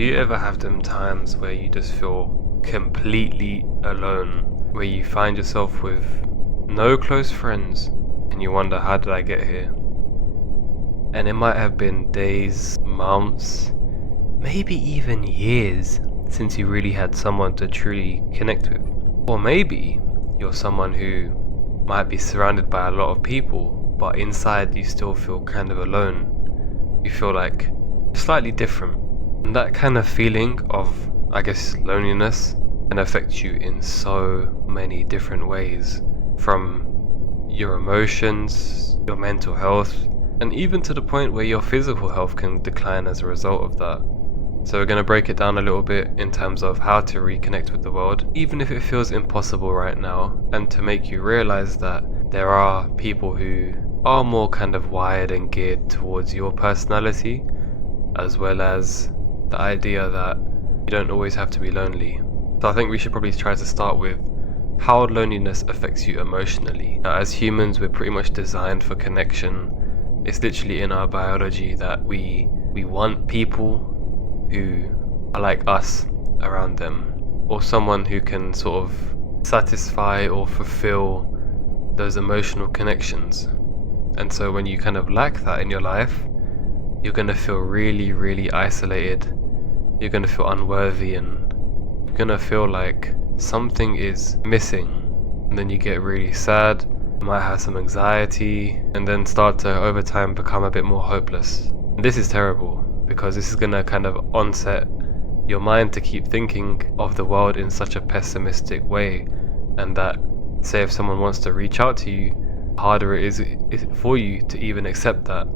Do you ever have them times where you just feel completely alone, where you find yourself with no close friends and you wonder, how did I get here? And it might have been days, months, maybe even years since you really had someone to truly connect with. Or maybe you're someone who might be surrounded by a lot of people, but inside you still feel kind of alone. You feel like slightly different. And that kind of feeling of, I guess, loneliness can affect you in so many different ways. From your emotions, your mental health, and even to the point where your physical health can decline as a result of that. So we're going to break it down a little bit in terms of how to reconnect with the world, even if it feels impossible right now, and to make you realize that there are people who are more kind of wired and geared towards your personality, as well as the idea that you don't always have to be lonely. So I think we should probably try to start with how loneliness affects you emotionally. Now, as humans, we're pretty much designed for connection. It's literally in our biology that we want people who are like us around them, or someone who can sort of satisfy or fulfill those emotional connections. And so when you kind of lack that in your life, you're going to feel really, really isolated. You're going to feel unworthy, and you're going to feel like something is missing. And then you get really sad, you might have some anxiety, and then start to over time become a bit more hopeless. And this is terrible, because this is going to kind of onset your mind to keep thinking of the world in such a pessimistic way, and that, say if someone wants to reach out to you, harder it is for you to even accept that,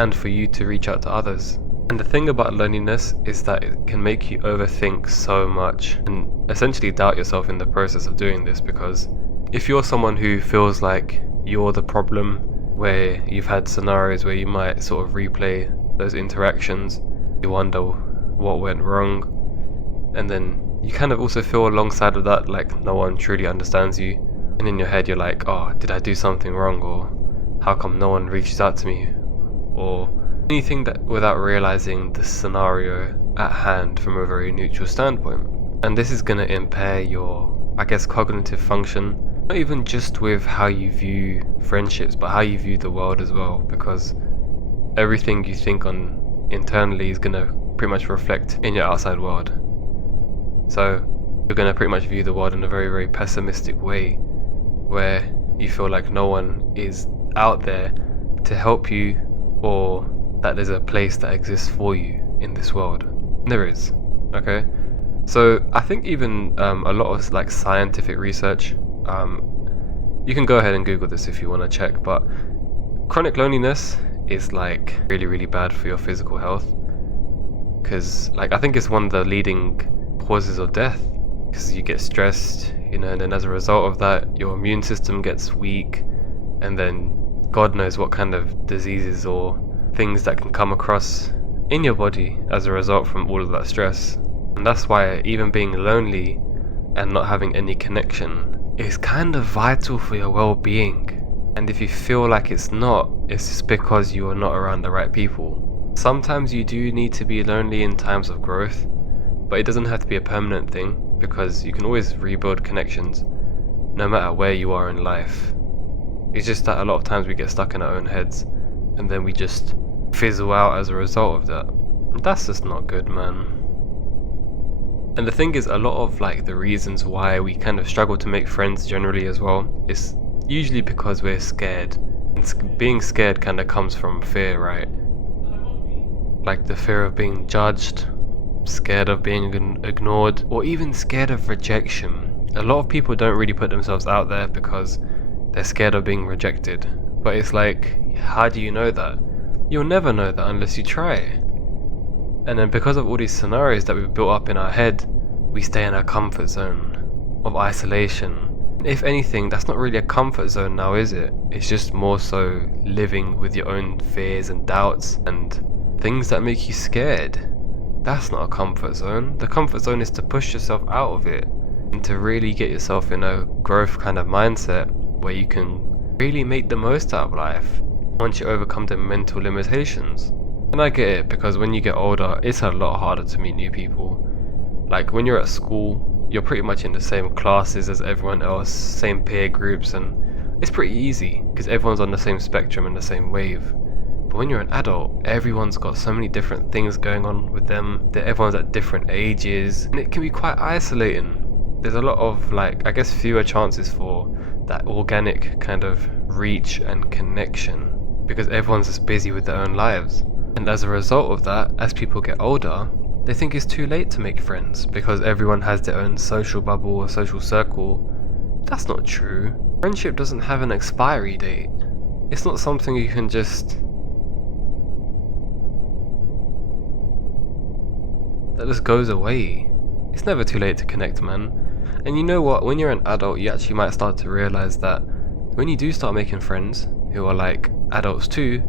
and for you to reach out to others. And the thing about loneliness is that it can make you overthink so much and essentially doubt yourself in the process of doing this, because if you're someone who feels like you're the problem, where you've had scenarios where you might sort of replay those interactions, you wonder what went wrong, and then you kind of also feel alongside of that like no one truly understands you, and in your head you're like, oh, did I do something wrong, or how come no one reaches out to me, or anything, that without realizing the scenario at hand from a very neutral standpoint. And this is going to impair your, I guess, cognitive function, not even just with how you view friendships, but how you view the world as well, because everything you think on internally is going to pretty much reflect in your outside world. So you're going to pretty much view the world in a very, very pessimistic way, where you feel like no one is out there to help you, or that there's a place that exists for you in this world. There is, okay? So I think even a lot of like scientific research, you can go ahead and Google this if you want to check, but chronic loneliness is like really, really bad for your physical health, because like I think it's one of the leading causes of death, because you get stressed, and then as a result of that your immune system gets weak, and then God knows what kind of diseases or things that can come across in your body as a result from all of that stress. And that's why even being lonely and not having any connection is kind of vital for your well-being. And if you feel like it's not, it's just because you are not around the right people. Sometimes you do need to be lonely in times of growth, but it doesn't have to be a permanent thing, because you can always rebuild connections no matter where you are in life. It's just that a lot of times we get stuck in our own heads, and then we just fizzle out as a result of that. That's just not good, man. And the thing is, a lot of like the reasons why we kind of struggle to make friends generally as well is usually because we're scared. And being scared kind of comes from fear, right? Like the fear of being judged, scared of being ignored, or even scared of rejection. A lot of people don't really put themselves out there because they're scared of being rejected. But it's like, how do you know that? You'll never know that unless you try. And then because of all these scenarios that we've built up in our head, we stay in our comfort zone of isolation. If anything, that's not really a comfort zone now, is it? It's just more so living with your own fears and doubts and things that make you scared. That's not a comfort zone. The comfort zone is to push yourself out of it and to really get yourself in a growth kind of mindset where you can really make the most out of life once you overcome the mental limitations. And I get it, because when you get older, it's a lot harder to meet new people. Like when you're at school, you're pretty much in the same classes as everyone else, same peer groups, and it's pretty easy because everyone's on the same spectrum and the same wave. But when you're an adult, everyone's got so many different things going on with them, that everyone's at different ages, and it can be quite isolating. There's a lot of, like, I guess fewer chances for that organic kind of reach and connection because everyone's just busy with their own lives. And as a result of that, as people get older, they think it's too late to make friends because everyone has their own social bubble or social circle. That's not true. Friendship doesn't have an expiry date. It's not something you can just... that just goes away. It's never too late to connect, man. And you know what? When you're an adult, you actually might start to realize that when you do start making friends who are like adults too,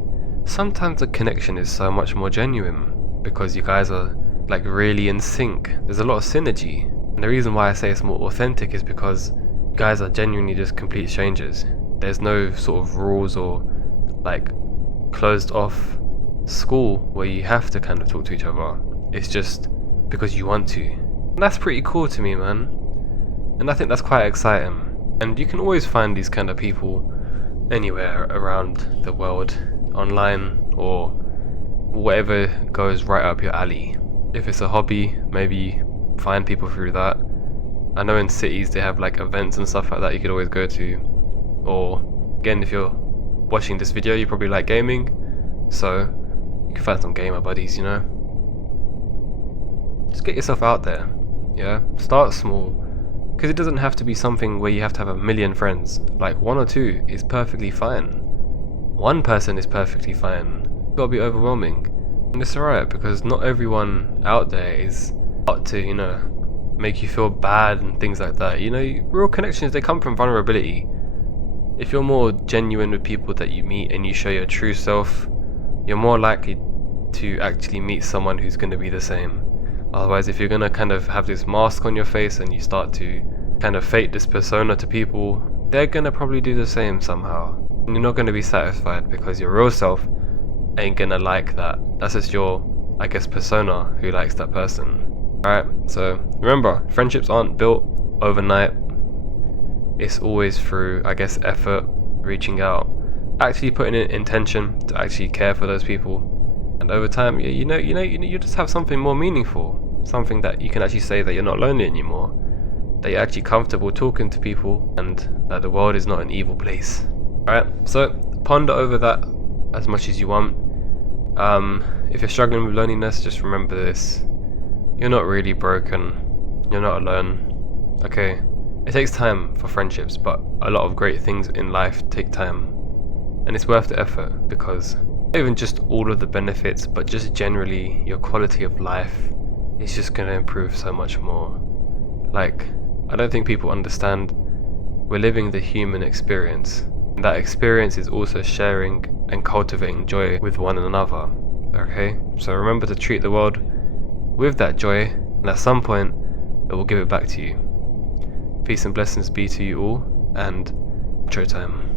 sometimes the connection is so much more genuine because you guys are like really in sync. There's a lot of synergy. And the reason why I say it's more authentic is because you guys are genuinely just complete strangers. There's no sort of rules or like closed off school where you have to kind of talk to each other. It's just because you want to. And that's pretty cool to me, man. And I think that's quite exciting. And you can always find these kind of people anywhere around the world, online or whatever goes right up your alley. If it's a hobby, maybe find people through that. I know in cities they have like events and stuff like that you could always go to. Or again, if you're watching this video, you probably like gaming, so you can find some gamer buddies, you know. Just get yourself out there, yeah? Start small. Because it doesn't have to be something where you have to have 1 million friends. Like 1 or 2 is perfectly fine. 1 person is perfectly fine. It's gotta be overwhelming. And it's alright because not everyone out there is out to, you know, make you feel bad and things like that. You know, real connections, they come from vulnerability. If you're more genuine with people that you meet and you show your true self, you're more likely to actually meet someone who's going to be the same. Otherwise, if you're going to kind of have this mask on your face and you start to kind of fake this persona to people, they're going to probably do the same somehow. And you're not going to be satisfied because your real self ain't going to like that. That's just your, I guess, persona who likes that person. Alright, so remember, friendships aren't built overnight. It's always through, I guess, effort, reaching out, actually putting in intention to actually care for those people. And over time, you just have something more meaningful, something that you can actually say that you're not lonely anymore, that you're actually comfortable talking to people, and that the world is not an evil place. Alright, so ponder over that as much as you want. If you're struggling with loneliness, just remember this. You're not really broken. You're not alone. Okay? It takes time for friendships, but a lot of great things in life take time. And it's worth the effort because not even just all of the benefits, but just generally your quality of life is just going to improve so much more. Like, I don't think people understand we're living the human experience. And that experience is also sharing and cultivating joy with one another. Okay? So remember to treat the world with that joy, and at some point it will give it back to you. Peace and blessings be to you all, and showtime.